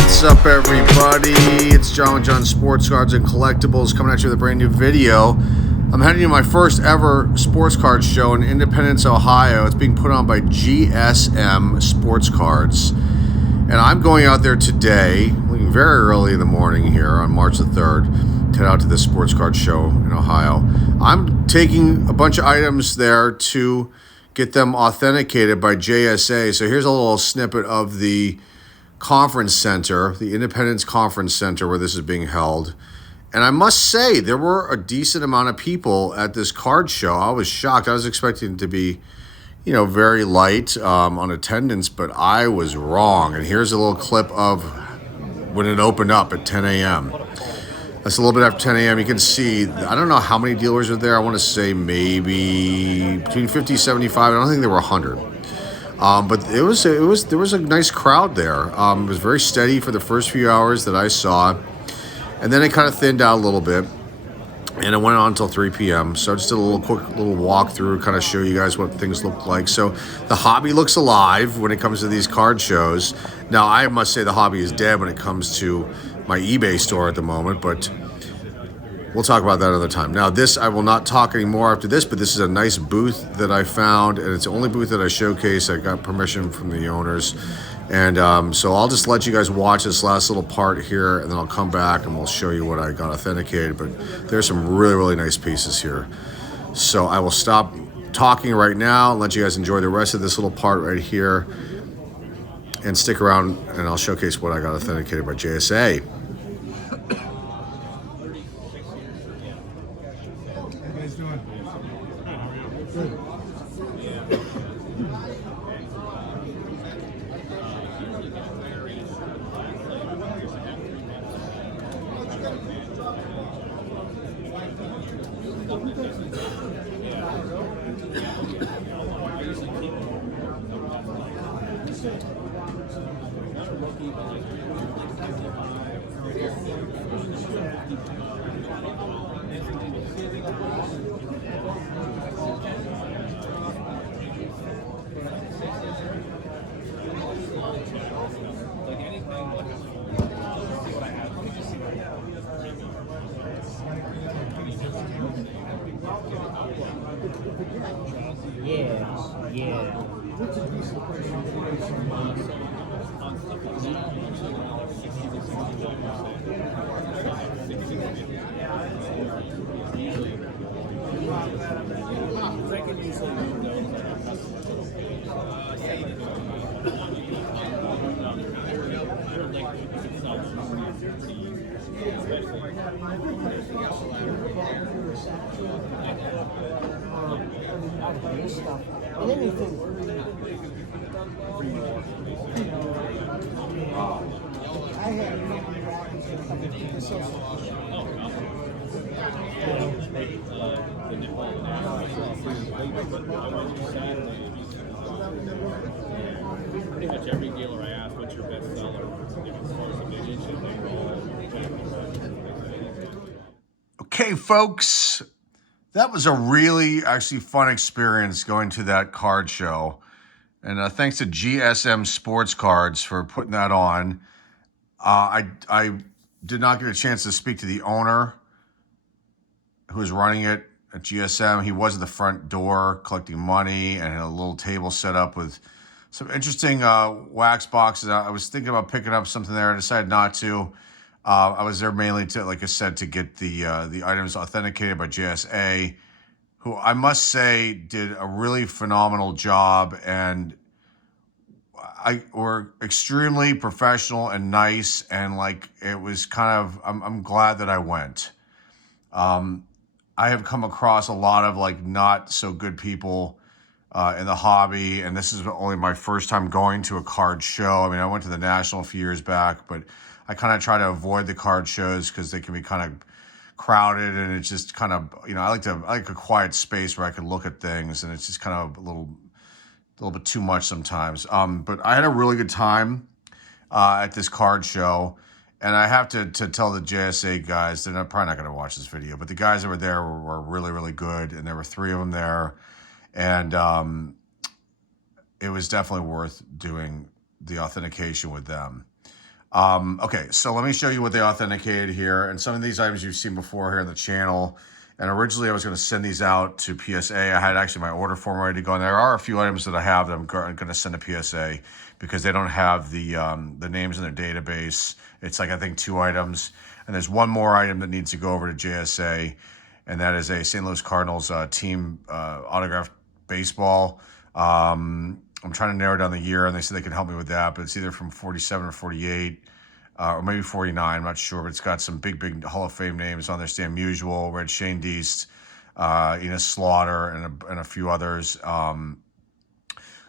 What's up, everybody? It's John with John Sports Cards and Collectibles coming at you with a brand new video. I'm heading to my first ever sports card show in Independence, Ohio. It's being put on by GSM Sports Cards. And I'm going out there today, leaving very early in the morning here on March the 3rd, to head out to this sports card show in Ohio. I'm taking a bunch of items there to get them authenticated by JSA. So here's a little snippet of the conference center, the Independence Conference Center where this is being held. And I must say, there were a decent amount of people at this card show. I was shocked. I was expecting it to be, very light on attendance, but I was wrong. And here's a little clip of when it opened up at 10 a.m. That's a little bit after 10 a.m. You can see, I don't know how many dealers are there. I want to say maybe between 50, 75. I don't think there were 100. But there was a nice crowd there. It was very steady for the first few hours that I saw. And then it kind of thinned out a little bit. And it went on until 3 p.m. So I just did a quick walkthrough, kind of show you guys what things look like. So the hobby looks alive when it comes to these card shows. Now, I must say the hobby is dead when it comes to my eBay store at the moment, but we'll talk about that another time. Now, this, I will not talk anymore after this, but this is a nice booth that I found, and it's the only booth that I showcase. I got permission from the owners. And so I'll just let you guys watch this last little part here, and then I'll come back and we'll show you what I got authenticated. But there's some really, really nice pieces here. So I will stop talking right now and let you guys enjoy the rest of this little part right here. And stick around, and I'll showcase what I got authenticated by JSA. Pretty much every dealer I ask, what's your best seller? As far as the vintage, and they all. Okay, folks, that was a really actually fun experience going to that card show. And thanks to GSM Sports Cards for putting that on. I did not get a chance to speak to the owner who was running it at GSM. He was at the front door collecting money and had a little table set up with some interesting wax boxes. I was thinking about picking up something there. I decided not to. I was there mainly to, like I said, to get the items authenticated by JSA, who I must say did a really phenomenal job, and were extremely professional and nice, and like it was kind of, I'm glad that I went. I have come across a lot of like not so good people in the hobby, and this is only my first time going to a card show. I mean, I went to the National a few years back, but I kind of try to avoid the card shows because they can be kind of crowded, and it's just kind of, I like a quiet space where I can look at things, and it's just kind of a little bit too much sometimes. But I had a really good time at this card show. And I have to tell the JSA guys, they're probably not going to watch this video, but the guys that were there were really, really good. And there were 3 of them there. And it was definitely worth doing the authentication with them. Okay, so let me show you what they authenticated here. And some of these items you've seen before here on the channel. And originally I was going to send these out to PSA. I had actually my order form ready to go. And there are a few items that I have that I'm going to send to PSA because they don't have the names in their database. It's like, I think 2 items. And there's one more item that needs to go over to JSA. And that is a St. Louis Cardinals team autographed baseball. I'm trying to narrow down the year, and they said they can help me with that, but it's either from 47 or 48, or maybe 49. I'm not sure, but it's got some big Hall of Fame names on there. Stan Musial, Red Shane Deist, Enos Slaughter, and a few others.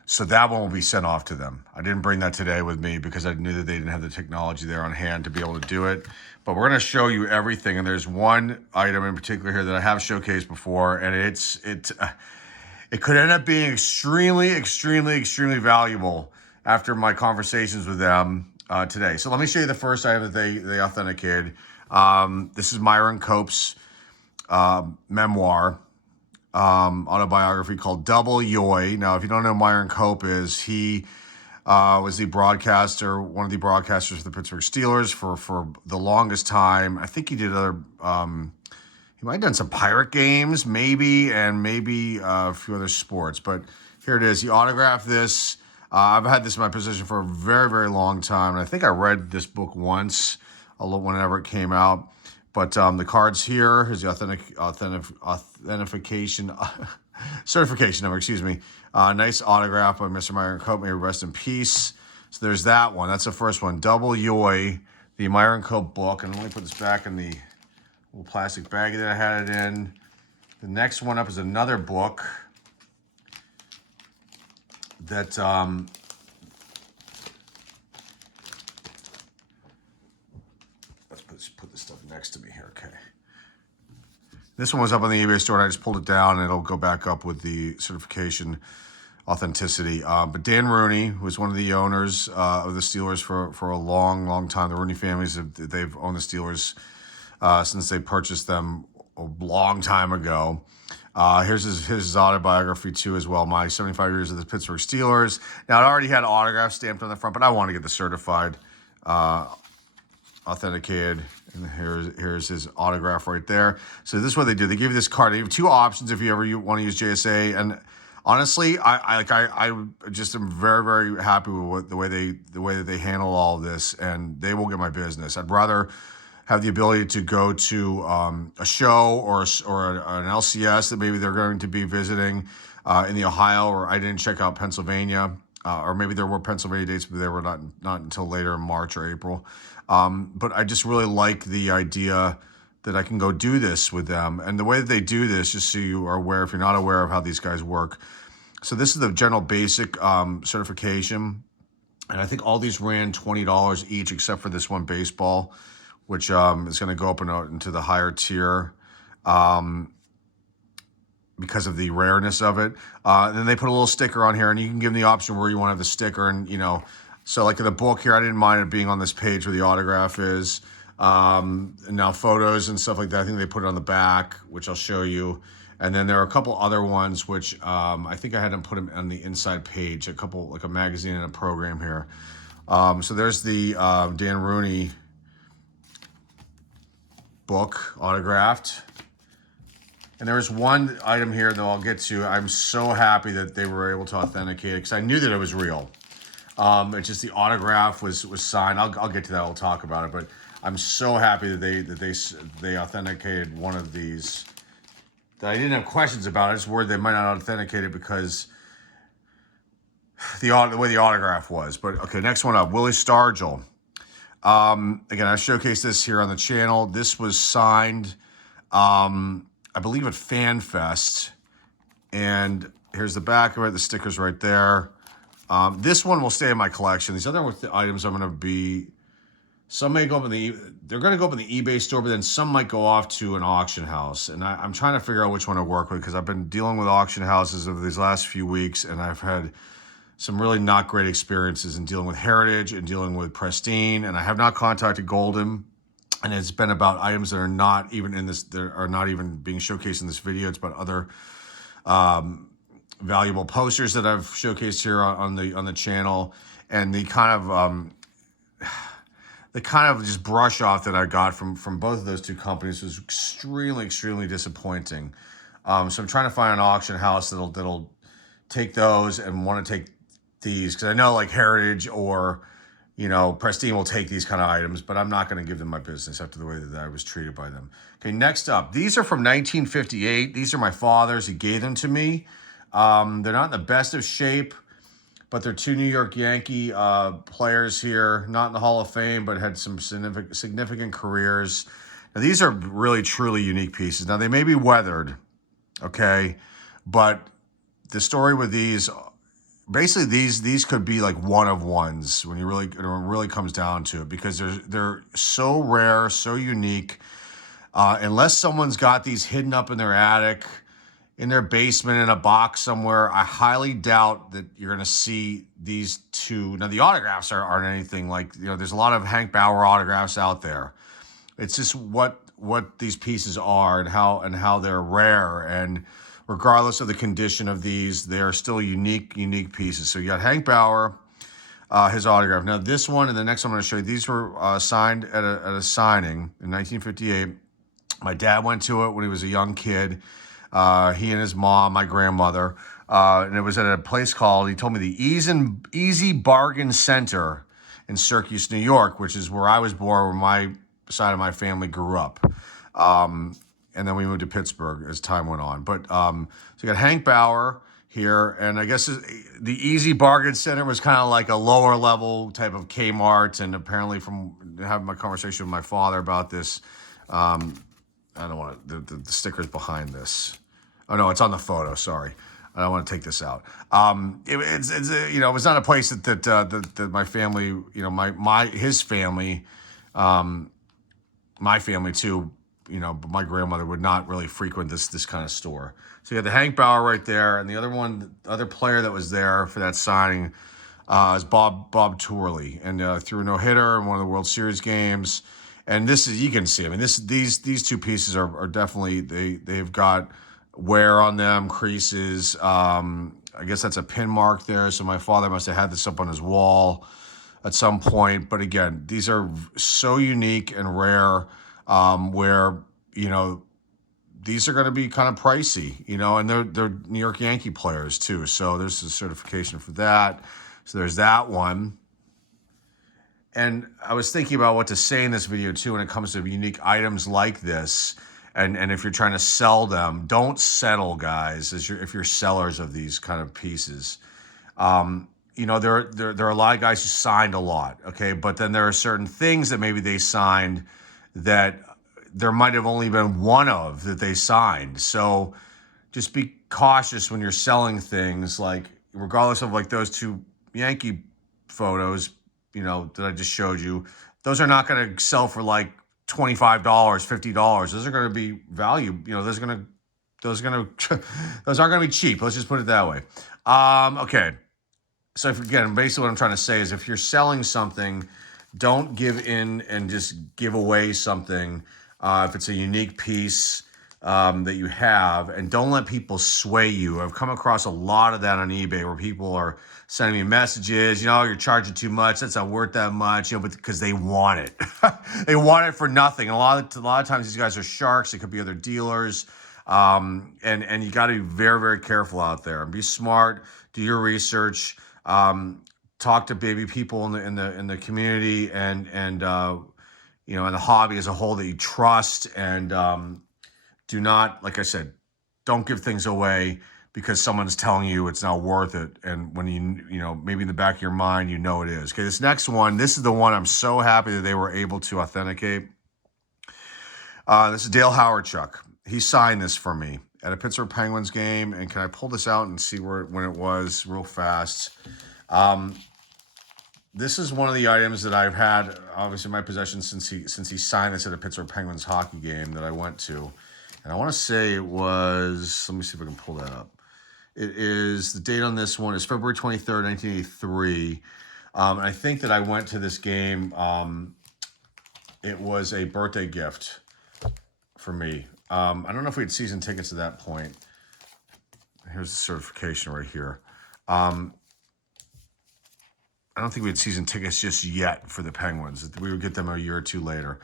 So that one will be sent off to them. I didn't bring that today with me because I knew that they didn't have the technology there on hand to be able to do it. But we're going to show you everything, and there's one item in particular here that I have showcased before, and it could end up being extremely valuable after my conversations with them today. So let me show you the first item that they authenticated. This is Myron Cope's memoir, autobiography called Double Yoy. Now, if you don't know who Myron Cope is, he was the broadcaster, one of the broadcasters for the Pittsburgh Steelers for the longest time. I think he did other... he might have done some pirate games, maybe, and maybe a few other sports. But here it is. He autographed this. I've had this in my possession for a very long time. And I think I read this book once, whenever it came out. But the cards here, here's the authentication, certification number, excuse me. Nice autograph by Mr. Myron Cope. May he rest in peace. So there's that one. That's the first one. Double Yoy, the Myron Cope book. And let me put this back in the little plastic baggie that I had it in. The next one up is another book that let's put this stuff next to me here. Okay. This one was up on the eBay store, and I just pulled it down, and it'll go back up with the certification authenticity. But Dan Rooney, who was one of the owners of the Steelers for a long time. The Rooney families, they've owned the Steelers since they purchased them a long time ago. Here's his autobiography too as well. My 75 years of the Pittsburgh Steelers. Now, it already had autograph stamped on the front, but I want to get the certified, authenticated. And here's his autograph right there. So this is what they do. They give you this card. They have 2 options if you ever want to use JSA. And honestly, I just am very happy with the way that they handle all of this, and they will get my business. I'd rather have the ability to go to a show or an LCS that maybe they're going to be visiting in the Ohio, or I didn't check out Pennsylvania, or maybe there were Pennsylvania dates, but they were not until later in March or April. But I just really like the idea that I can go do this with them. And the way that they do this, just so you are aware, if you're not aware of how these guys work. So this is the general basic certification. And I think all these ran $20 each, except for this one baseball, which is going to go up into the higher tier because of the rareness of it. And then they put a little sticker on here, and you can give them the option where you want to have the sticker. And, so like in the book here, I didn't mind it being on this page where the autograph is. And now photos and stuff like that, I think they put it on the back, which I'll show you. And then there are a couple other ones, which I think I had them put them on the inside page, a couple, like a magazine and a program here. So there's the Dan Rooney book autographed. And there was one item here that I'll get to. I'm so happy that they were able to authenticate it because I knew that it was real. It's just the autograph was signed. I'll get to that. I'll talk about it. But I'm so happy that they authenticated one of these that I didn't have questions about. I just worried they might not authenticate it because the way the autograph was. But okay, next one up, Willie Stargell. Again, I showcased this here on the channel. This was signed, I believe, at FanFest. And here's the back of it. The sticker's right there. This one will stay in my collection. These other items I'm going to be... Some may go up they're going to go up in the eBay store, but then some might go off to an auction house. And I'm trying to figure out which one to work with because I've been dealing with auction houses over these last few weeks, and I've had some really not great experiences in dealing with Heritage and dealing with Pristine. And I have not contacted Golden, and it's been about items that are not even that are not even being showcased in this video. It's about other valuable posters that I've showcased here on the channel, and the kind of the kind of just brush off that I got from both of those two companies was extremely disappointing. So I'm trying to find an auction house that'll take those and want to take these, because I know like Heritage or Pristine will take these kind of items, but I'm not going to give them my business after the way that I was treated by them. Okay, next up, these are from 1958. These are my father's. He gave them to me. They're not in the best of shape, but they're two New York Yankee players here, not in the Hall of Fame, but had some significant careers. Now, these are really, truly unique pieces. Now, they may be weathered, okay, but the story with these, basically these could be like one of ones when it really comes down to it, because they're so rare, so unique. Unless someone's got these hidden up in their attic, in their basement, in a box somewhere, I highly doubt that you're going to see these two. Now, the autographs aren't anything like, there's a lot of Hank Bauer autographs out there. It's just what these pieces are and how they're rare. And regardless of the condition of these, they are still unique pieces. So you got Hank Bauer, his autograph. Now, this one and the next one I'm going to show you, these were signed at a signing in 1958. My dad went to it when he was a young kid. He and his mom, my grandmother, and it was at a place called, he told me, the Easy Bargain Center in Syracuse, New York, which is where I was born, where my side of my family grew up. And then we moved to Pittsburgh as time went on. But so you got Hank Bauer here, and I guess the Easy Bargain Center was kind of like a lower level type of Kmart. And apparently, from having my conversation with my father about this, I don't want the stickers behind this. Oh no, it's on the photo. Sorry, I don't want to take this out. It was not a place that my family, his family, my family too. But my grandmother would not really frequent this kind of store. So you got the Hank Bauer right there, and the other player that was there for that signing is Bob Turley, and threw a no-hitter in one of the World Series games. And this is, you can see, I mean, these two pieces are definitely, they've got wear on them, creases. I guess that's a pin mark there. So my father must have had this up on his wall at some point. But again, these are so unique and rare, where, these are going to be kind of pricey, and they're New York Yankee players too. So there's a certification for that. So there's that one. And I was thinking about what to say in this video too when it comes to unique items like this. And if you're trying to sell them, don't settle, guys, if you're sellers of these kind of pieces. There are a lot of guys who signed a lot, okay? But then there are certain things that maybe they signed that there might have only been one of that they signed. So just be cautious when you're selling things, like regardless of like those two Yankee photos, that I just showed you. Those are not going to sell for like $25, $50. Those are going to be value. Those aren't going to be cheap. Let's just put it that way. Okay. So again, basically what I'm trying to say is, if you're selling something, don't give in and just give away something. If it's a unique piece that you have, and don't let people sway you. I've come across a lot of that on eBay, where people are sending me messages, you're charging too much, that's not worth that much, but because they want it. They want it for nothing. And a lot of times these guys are sharks. It could be other dealers. And you got to be very, very careful out there, and be smart, do your research, talk to maybe people in the community and in the hobby as a whole that you trust, and do not, like I said, don't give things away because someone's telling you it's not worth it. And when maybe in the back of your mind, it is. Okay, this next one, this is the one I'm so happy that they were able to authenticate. This is Dale Hawerchuk. He signed this for me at a Pittsburgh Penguins game. And can I pull this out and see when it was real fast? This is one of the items that I've had, obviously, in my possession since he signed this at a Pittsburgh Penguins hockey game that I went to. And I want to say it was, let me see if I can pull that up. It is, the date on this one is February 23rd, 1983. And I think that I went to this game. It was a birthday gift for me. I don't know if we had season tickets at that point. Here's the certification right here. I don't think we had season tickets just yet for the Penguins. We would get them a year or two later.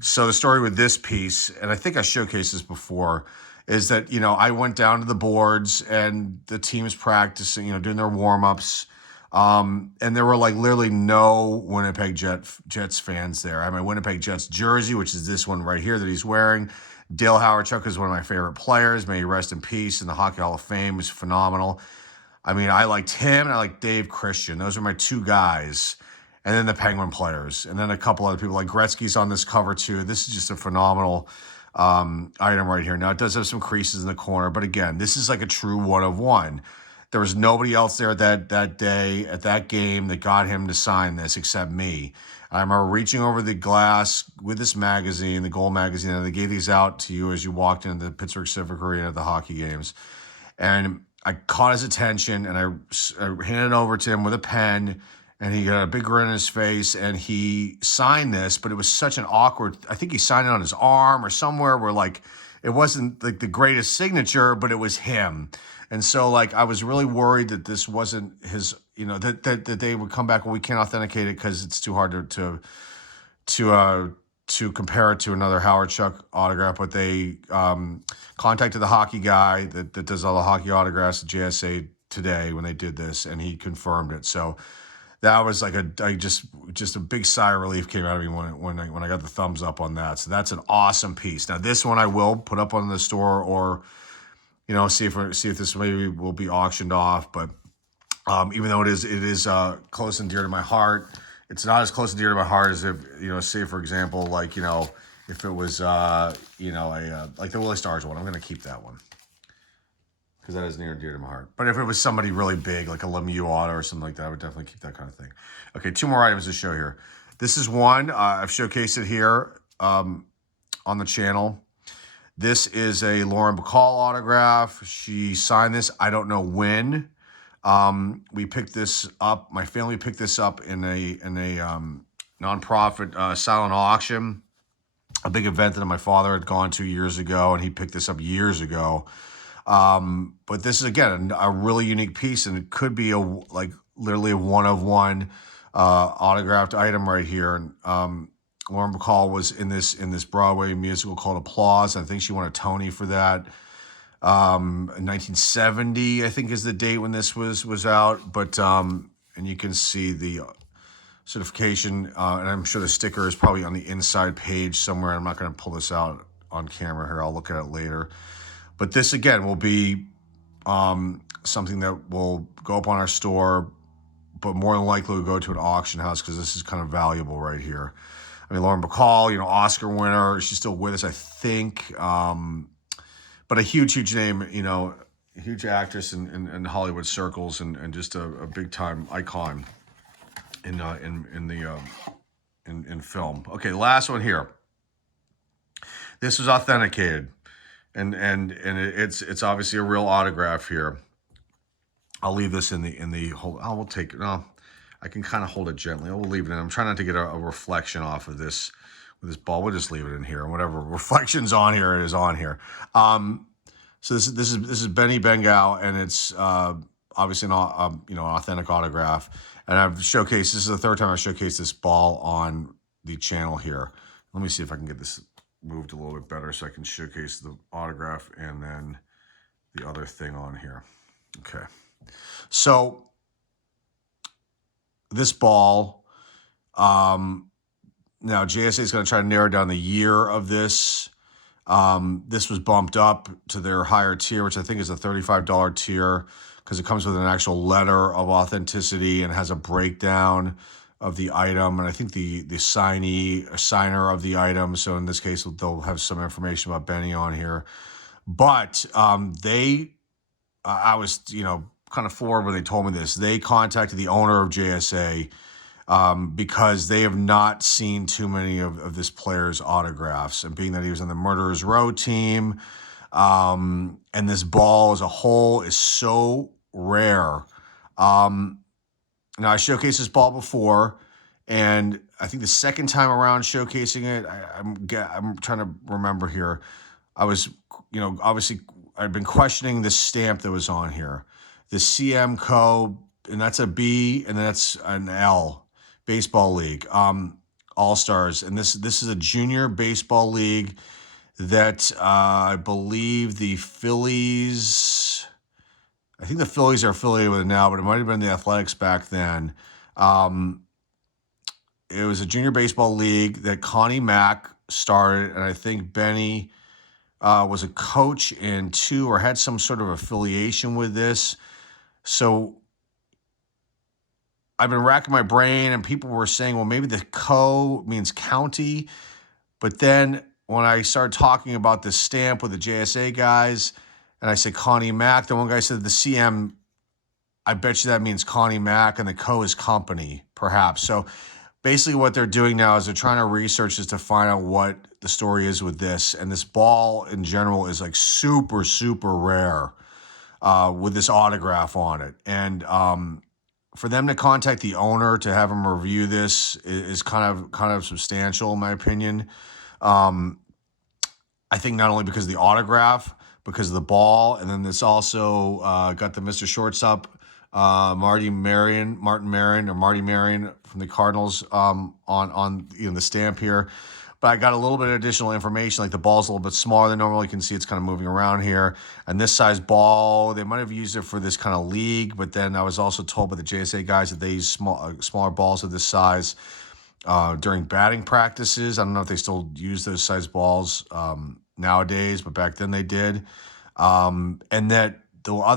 So the story with this piece, and I think I showcased this before, is that, I went down to the boards and the team's practicing, doing their warm-ups. And there were like literally no Winnipeg Jets fans there. I have my Winnipeg Jets jersey, which is this one right here that he's wearing. Dale Hawerchuk is one of my favorite players. May he rest in peace. In the Hockey Hall of Fame, is phenomenal. I mean, I liked him and I liked Dave Christian. Those are my two guys. And then the Penguin players. And then a couple other people, like Gretzky's on this cover too. This is just a phenomenal item right here. Now, it does have some creases in the corner. But again, this is like a true one of one. There was nobody else there that day at that game that got him to sign this except me. I remember reaching over the glass with this magazine, the Gold magazine, and they gave these out to you as you walked into the Pittsburgh Civic Arena at the hockey games. And I caught his attention, and I handed it over to him with a pen, and he got a big grin on his face, and he signed this, but it was such an awkward, I think he signed it on his arm or somewhere where, like, it wasn't, like, the greatest signature, but it was him. And so, like, I was really worried that this wasn't his, that they would come back, well, we can't authenticate it because it's too hard to compare it to another Hawerchuk autograph, but they contacted the hockey guy that does all the hockey autographs at JSA today when they did this, and he confirmed it. So that was like just a big sigh of relief came out of me when I got the thumbs up on that. So that's an awesome piece. Now this one I will put up on the store, or see if this maybe will be auctioned off. But even though it is close and dear to my heart, it's not as close and dear to my heart as if, say for example, like, if it was, like the Willie Stars one. I'm going to keep that one because that is near and dear to my heart. But if it was somebody really big, like a Lemieux auto or something like that, I would definitely keep that kind of thing. Okay, two more items to show here. This is one. I've showcased it here on the channel. This is a Lauren Bacall autograph. She signed this. I don't know when. We picked this up. My family picked this up in a nonprofit silent auction, a big event that my father had gone to years ago, and he picked this up years ago. But this is again a really unique piece, and it could be literally a one of one autographed item right here. And Lauren Bacall was in this Broadway musical called Applause. I think she won a Tony for that. 1970, I think, is the date when this was out. But and you can see the certification, and I'm sure the sticker is probably on the inside page somewhere. I'm not going to pull this out on camera here. I'll look at it later. But this again will be something that will go up on our store, but more than likely will go to an auction house because this is kind of valuable right here. I mean, Lauren Bacall, Oscar winner. She's still with us, I think. But a huge name, a huge actress in Hollywood circles, and just a big time icon in film. Okay, the last one here. This was authenticated, and it's obviously a real autograph here. I'll leave this in the hold. I will take it. No, I can kind of hold it gently. I will leave it in. I'm trying not to get a reflection off of this with this ball. We'll just leave it in here, and whatever reflection's on here, it is on here. So this is Benny Bengough, and it's obviously an authentic autograph. And I've showcased. This is the third time I've showcased this ball on the channel here. Let me see if I can get this moved a little bit better so I can showcase the autograph and then the other thing on here. Okay, so this ball. Now JSA is going to try to narrow down the year of this. This was bumped up to their higher tier, which I think is a $35 tier, because it comes with an actual letter of authenticity and has a breakdown of the item. And I think the signer of the item. So in this case, they'll have some information about Benny on here. But I was, kind of floored when they told me this. They contacted the owner of JSA because they have not seen too many of this player's autographs, and being that he was on the Murderers Row team, and this ball as a whole is so rare. Now I showcased this ball before, and I think the second time around showcasing it, I'm trying to remember here. I was, obviously I'd been questioning the stamp that was on here. The CM Co. and that's a B, and that's an L, baseball league, All-Stars. And this is a junior baseball league that I believe the Phillies, I think the Phillies are affiliated with it now, but it might have been the Athletics back then. It was a junior baseball league that Connie Mack started, and I think Benny was a coach in too, or had some sort of affiliation with this. So I've been racking my brain, and people were saying, well, maybe the co means county. But then when I started talking about the stamp with the JSA guys, and I said Connie Mack, the one guy said the CM, I bet you that means Connie Mack, and the co is company, perhaps. So basically what they're doing now is they're trying to research this to find out what the story is with this. And this ball in general is like super, super rare with this autograph on it. And for them to contact the owner to have him review this is kind of substantial, in my opinion. I think not only because of the autograph, because of the ball, and then this also got the Mr. Shortstop, Martin Marion from the Cardinals on the stamp here. But I got a little bit of additional information, like the ball's a little bit smaller than normal. You can see it's kind of moving around here. And this size ball, they might have used it for this kind of league, but then I was also told by the JSA guys that they use smaller balls of this size during batting practices. I don't know if they still use those size balls nowadays, but back then they did. And that there were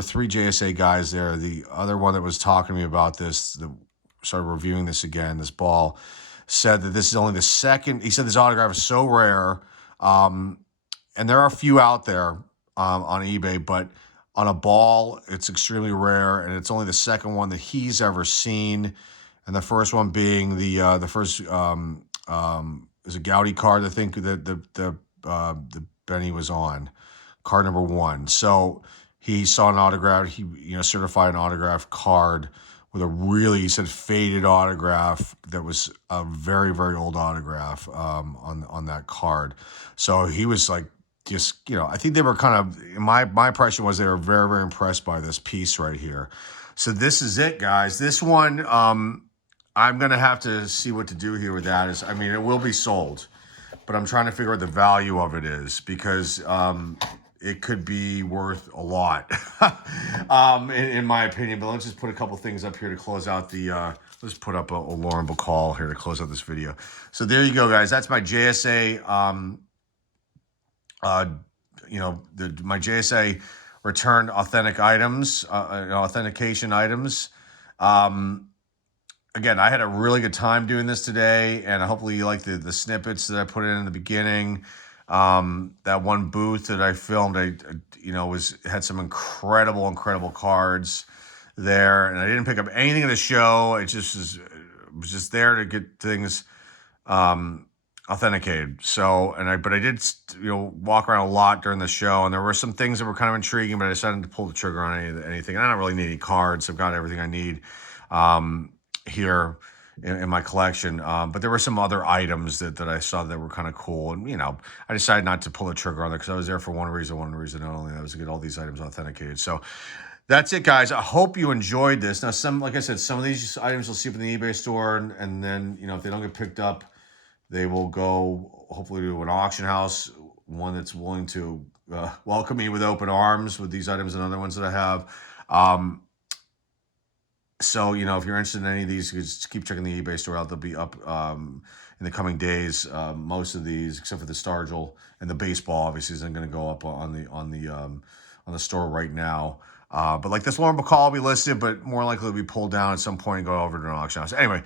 3 JSA guys there. The other one that was talking to me about this, that started reviewing this again, this ball, said that this is only the second. He said this autograph is so rare, and there are a few out there on eBay, but on a ball, it's extremely rare, and it's only the second one that he's ever seen. And the first one being the first is a Gowdy card, I think, that the Benny was on, card number 1. So he saw an autograph, he certified an autograph card with a really, he said, faded autograph that was a very, very old autograph on that card. So he was like, just, I think they were kind of, my impression was they were very, very impressed by this piece right here. So this is it, guys. This one, I'm going to have to see what to do here with that. It will be sold, but I'm trying to figure out the value of it is, because it could be worth a lot, in my opinion. But let's just put a couple things up here to close out the, let's put up a Lauren Bacall here to close out this video. So there you go, guys. That's my JSA, my JSA returned authentic items, authentication items. Again, I had a really good time doing this today, and hopefully you like the snippets that I put in the beginning. That one booth that I filmed, had some incredible cards there, and I didn't pick up anything in the show. It just was just there to get things authenticated. So, but I did walk around a lot during the show, and there were some things that were kind of intriguing, but I decided to pull the trigger on anything. And I don't really need any cards. I've got everything I need here in my collection, but there were some other items that I saw that were kind of cool, and I decided not to pull the trigger on it because I was there for one reason only, that was to get all these items authenticated. So that's it, guys. I hope you enjoyed this. Now, like I said, some of these items you'll see up in the eBay store, and then if they don't get picked up, they will go hopefully to an auction house, one that's willing to welcome me with open arms with these items and other ones that I have. So, if you're interested in any of these, just keep checking the eBay store out. They'll be up in the coming days. Most of these, except for the Stargell and the baseball, obviously isn't going to go up on the store right now. But like this Lauren Bacall will be listed, but more likely to be pulled down at some point and go over to an auction house. Anyway,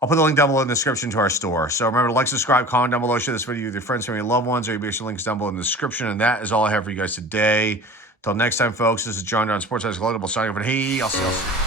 I'll put the link down below in the description to our store. So remember to like, subscribe, comment down below, share this video with your friends, family, and loved ones. Or you be links down below in the description. And that is all I have for you guys today. Till next time, folks, this is John Sports Collectibles signing off. And hey, I'll see you.